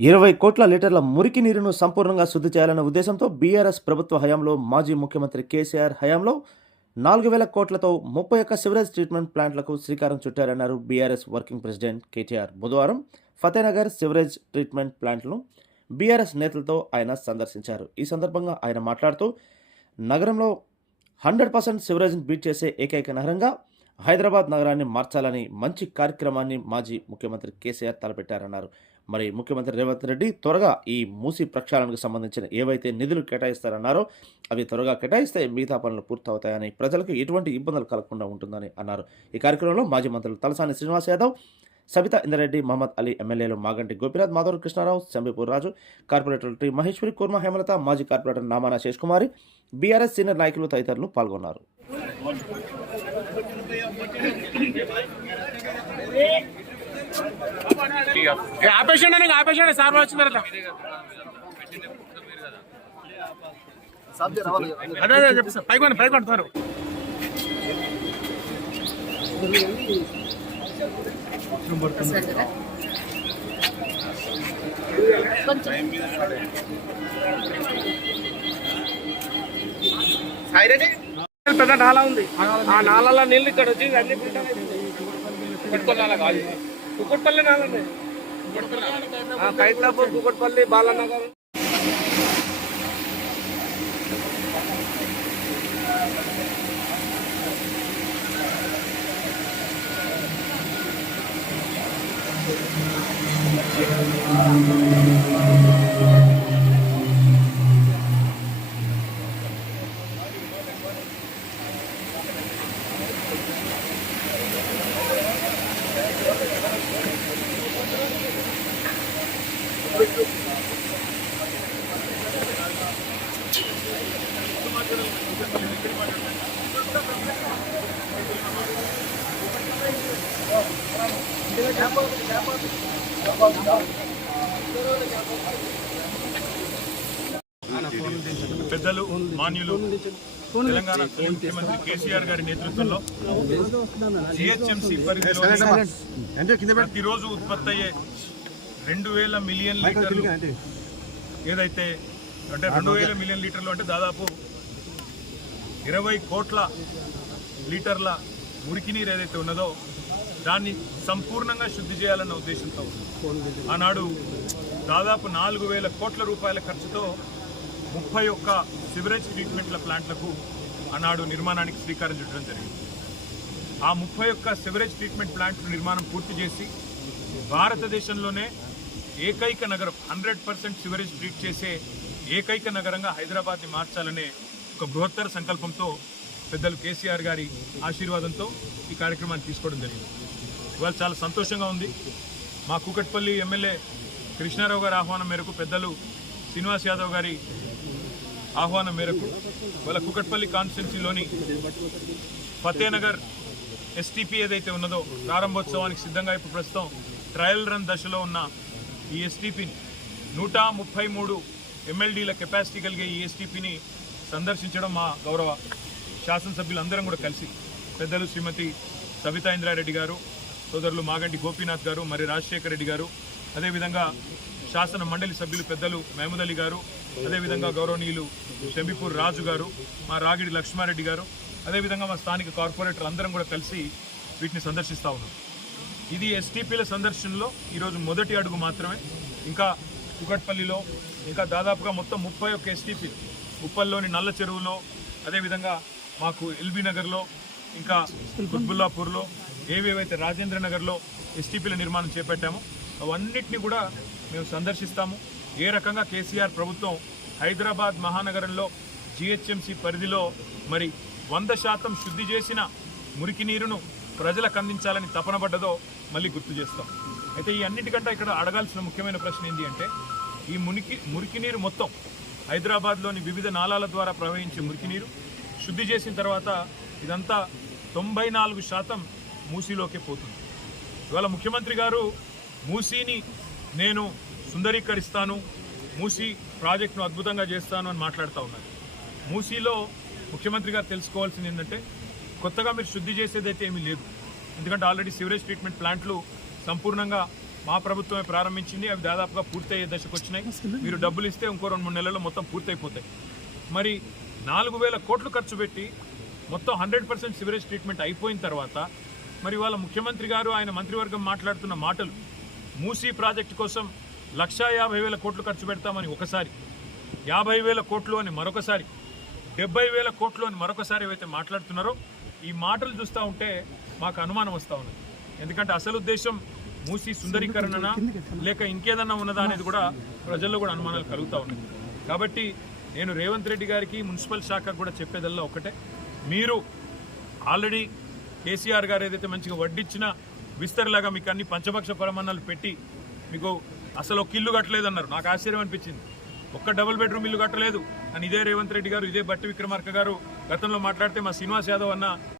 ఇరవై కోట్ల లీటర్ల మురికి నీరును సంపూర్ణంగా శుద్ధి చేయాలన్న ఉద్దేశంతో బీఆర్ఎస్ ప్రభుత్వ హయాంలో మాజీ ముఖ్యమంత్రి కేసీఆర్ హయాంలో నాలుగు వేల కోట్లతో ముప్పై ఒక్క సివరేజ్ ట్రీట్మెంట్ ప్లాంట్లకు శ్రీకారం చుట్టారన్నారు బీఆర్ఎస్ వర్కింగ్ ప్రెసిడెంట్ కేటీఆర్. బుధవారం ఫతేనగర్ సివరేజ్ ట్రీట్మెంట్ ప్లాంట్ను బీఆర్ఎస్ నేతలతో ఆయన సందర్శించారు. ఈ సందర్భంగా ఆయన మాట్లాడుతూ నగరంలో హండ్రెడ్ పర్సెంట్ సివరేజ్ని బీట్ చేసే ఏకైక నగరంగా హైదరాబాద్ నగరాన్ని మార్చాలని మంచి కార్యక్రమాన్ని మాజీ ముఖ్యమంత్రి కేసీఆర్ తలపెట్టారన్నారు. మరి ముఖ్యమంత్రి రేవంత్ రెడ్డి త్వరగా ఈ మూసి ప్రక్షాళనకు సంబంధించిన ఏవైతే నిధులు కేటాయిస్తారన్నారో అవి త్వరగా కేటాయిస్తే మిగతా పనులు పూర్తవుతాయని ప్రజలకు ఎటువంటి ఇబ్బందులు కలగకుండా ఉంటుందని అన్నారు. ఈ కార్యక్రమంలో మాజీ మంత్రులు తలసాని శ్రీనివాస్ యాదవ్ సబితా ఇందరెడ్డి మహమ్మద్ అలీ ఎమ్మెల్యేలు మాగంటి గోపినాథ్ మాధవ్ కృష్ణారావు శంబిపూర్ రాజు కార్పొరేటర్ టి మహేశ్వరి కుర్మ హేమలత మాజీ corporator Namana Sesh Kumari BRS senior నాయకులు తదితరులు పాల్గొన్నారు. ఆపేషండి నీకు సార్ వచ్చిన తర్వాత. అదే అదే చెప్పి సార్. పైకి పైకి అంటున్నారు పెద్ద నాలా ఉంది. ఆ నాలలో నీళ్ళు ఇక్కడ వచ్చి అన్ని పెట్టుకోవాలి కాదు. కుక్కట్పల్లి నాలండి ಕೈತಾಪುರ್ ಕುಕಟ್ಪಲ್ಲಿ ಬಾಲನಗರ್ పెద్దలు మాన్యులు తెలంగాణ తొలి ముఖ్యమంత్రి కేసీఆర్ గారి నేతృత్వంలో జిహెచ్ఎంసీ పరిధిలో ప్రతిరోజు ఉత్పత్తి అయ్యే రెండు వేల మిలియన్ లీటర్లు ఏదైతే అంటే రెండు వేల మిలియన్ లీటర్లు అంటే దాదాపు ఇరవై కోట్ల లీటర్ల మురికి నీరు ఏదైతే ఉన్నదో దాన్ని సంపూర్ణంగా శుద్ధి చేయాలన్న ఉద్దేశంతో ఆనాడు దాదాపు నాలుగు వేల కోట్ల రూపాయల ఖర్చుతో ముప్పై ఒక్క సివరేజ్ ట్రీట్మెంట్ల ప్లాంట్లకు ఆనాడు నిర్మాణానికి శ్రీకారం చుట్టడం జరిగింది. ఆ ముప్పై ఒక్క సివరేజ్ ట్రీట్మెంట్ ప్లాంట్ నిర్మాణం పూర్తి చేసి భారతదేశంలోనే ఏకైక నగరం హండ్రెడ్ పర్సెంట్ సివరేజ్ ట్రీట్ చేసే ఏకైక నగరంగా హైదరాబాద్ని మార్చాలనే ఒక బృహత్తర సంకల్పంతో పెద్దలు కేసీఆర్ గారి ఆశీర్వాదంతో ఈ కార్యక్రమాన్ని తీసుకోవడం జరిగింది. ఇవాళ చాలా సంతోషంగా ఉంది. మా కూకట్పల్లి ఎమ్మెల్యే కృష్ణారావు గారి ఆహ్వానం మేరకు పెద్దలు శ్రీనివాస్ యాదవ్ గారి ఆహ్వానం మేరకు వాళ్ళ కుకట్పల్లి కాన్స్టిట్యున్సీలోని ఫతేనగర్ ఎస్టీపీ ఏదైతే ఉన్నదో ప్రారంభోత్సవానికి సిద్ధంగా ఇప్పుడు ప్రస్తుతం ట్రయల్ రన్ దశలో ఉన్న ఈ ఎస్టీపీని నూట ముప్పై మూడు ఎమ్మెల్డీల కెపాసిటీ కలిగే ఈ ఎస్టీపీని సందర్శించడం మా గౌరవ శాసనసభ్యులందరం కూడా కలిసి పెద్దలు శ్రీమతి సబితా ఇంద్రారెడ్డి గారు సోదరులు మాగంటి గోపీనాథ్ గారు మరి రాజశేఖర రెడ్డి గారు అదేవిధంగా శాసన మండలి సభ్యులు పెద్దలు మహమూద్ అలీ గారు అదేవిధంగా గౌరవనీయులు శంబిపూర్ రాజు గారు మా రాగిడి లక్ష్మారెడ్డి గారు అదేవిధంగా మా స్థానిక కార్పొరేటర్ అందరం కూడా కలిసి వీటిని సందర్శిస్తూ ఉన్నాం. ఇది ఎస్టీపీల సందర్శనలో ఈరోజు మొదటి అడుగు మాత్రమే. ఇంకా కుకట్పల్లిలో ఇంకా దాదాపుగా మొత్తం ముప్పై ఒక్క ఎస్టీపీ ఉప్పల్లోని నల్ల చెరువులో అదేవిధంగా మాకు ఎల్బీ నగర్లో ఇంకా కుత్బుల్లాపూర్లో ఏవేవైతే రాజేంద్ర నగర్లో ఎస్టీపీల నిర్మాణం చేపట్టామో అవన్నిటిని కూడా మేము సందర్శిస్తాము. ఏ రకంగా కేసీఆర్ ప్రభుత్వం హైదరాబాద్ మహానగరంలో జిహెచ్ఎంసీ పరిధిలో మరి వంద శాతం శుద్ధి చేసిన మురికి నీరును ప్రజలకు అందించాలని తపన పడ్డదో మళ్ళీ గుర్తు చేస్తాం. అయితే ఈ అన్నిటికంటే ఇక్కడ అడగాల్సిన ముఖ్యమైన ప్రశ్న ఏంటి అంటే ఈ మురికి మురికి నీరు మొత్తం హైదరాబాద్లోని వివిధ నాలాల ద్వారా ప్రవహించే మురికి నీరు శుద్ధి చేసిన తర్వాత ఇదంతా తొంభై నాలుగు శాతం మూసీలోకే పోతుంది. ఇవాళ ముఖ్యమంత్రి గారు మూసీని నేను సుందరీకరిస్తాను మూసీ ప్రాజెక్టును అద్భుతంగా చేస్తాను అని మాట్లాడుతూ ఉన్నారు. మూసీలో ముఖ్యమంత్రి గారు తెలుసుకోవాల్సింది ఏంటంటే కొత్తగా మీరు శుద్ధి చేసేదైతే ఏమీ లేదు. ఎందుకంటే ఆల్రెడీ సివరేజ్ ట్రీట్మెంట్ ప్లాంట్లు సంపూర్ణంగా మా ప్రభుత్వమే ప్రారంభించింది. అవి దాదాపుగా పూర్తయ్యే దశకు వచ్చినాయి. మీరు డబ్బులు ఇస్తే ఇంకో రెండు మూడు నెలల్లో మొత్తం పూర్తయిపోతాయి. మరి నాలుగు వేల కోట్లు ఖర్చు పెట్టి మొత్తం హండ్రెడ్ పర్సెంట్ సివరేజ్ ట్రీట్మెంట్ అయిపోయిన తర్వాత మరి వాళ్ళ ముఖ్యమంత్రి గారు ఆయన మంత్రివర్గం మాట్లాడుతున్న మాటలు మూసీ ప్రాజెక్టు కోసం లక్షా యాభై వేల కోట్లు ఖర్చు పెడతామని ఒకసారి యాభై వేల కోట్లు అని మరొకసారి డెబ్బై వేల కోట్లు అని మరొకసారి ఏవైతే మాట్లాడుతున్నారో ఈ మాటలు చూస్తూ ఉంటే మాకు అనుమానం వస్తూ ఉంది ఎందుకంటే అసలు ఉద్దేశం మూసి సుందరీకరణనా లేక ఇంకేదన్నా ఉన్నదా అనేది కూడా ప్రజల్లో కూడా అనుమానాలు కలుగుతూ ఉన్నాయి. కాబట్టి నేను రేవంత్ రెడ్డి గారికి మున్సిపల్ శాఖకు కూడా చెప్పేదల్లా ఒకటే మీరు ఆల్రెడీ కేసీఆర్ గారు ఏదైతే మంచిగా వడ్డిచ్చిన విస్తరలాగా మీకు అన్ని పంచపక్ష పరమాన్నాలు పెట్టి మీకు అసలు ఒక ఇల్లు కట్టలేదన్నారు. నాకు ఆశ్చర్యం అనిపించింది. ఒక్క డబుల్ బెడ్రూమ్ ఇల్లు కట్టలేదు. అని ఇదే రేవంత్ రెడ్డి గారు ఇదే బట్టి విక్రమార్క గారు గతంలో మాట్లాడితే మా శ్రీనివాస్ యాదవ్ అన్న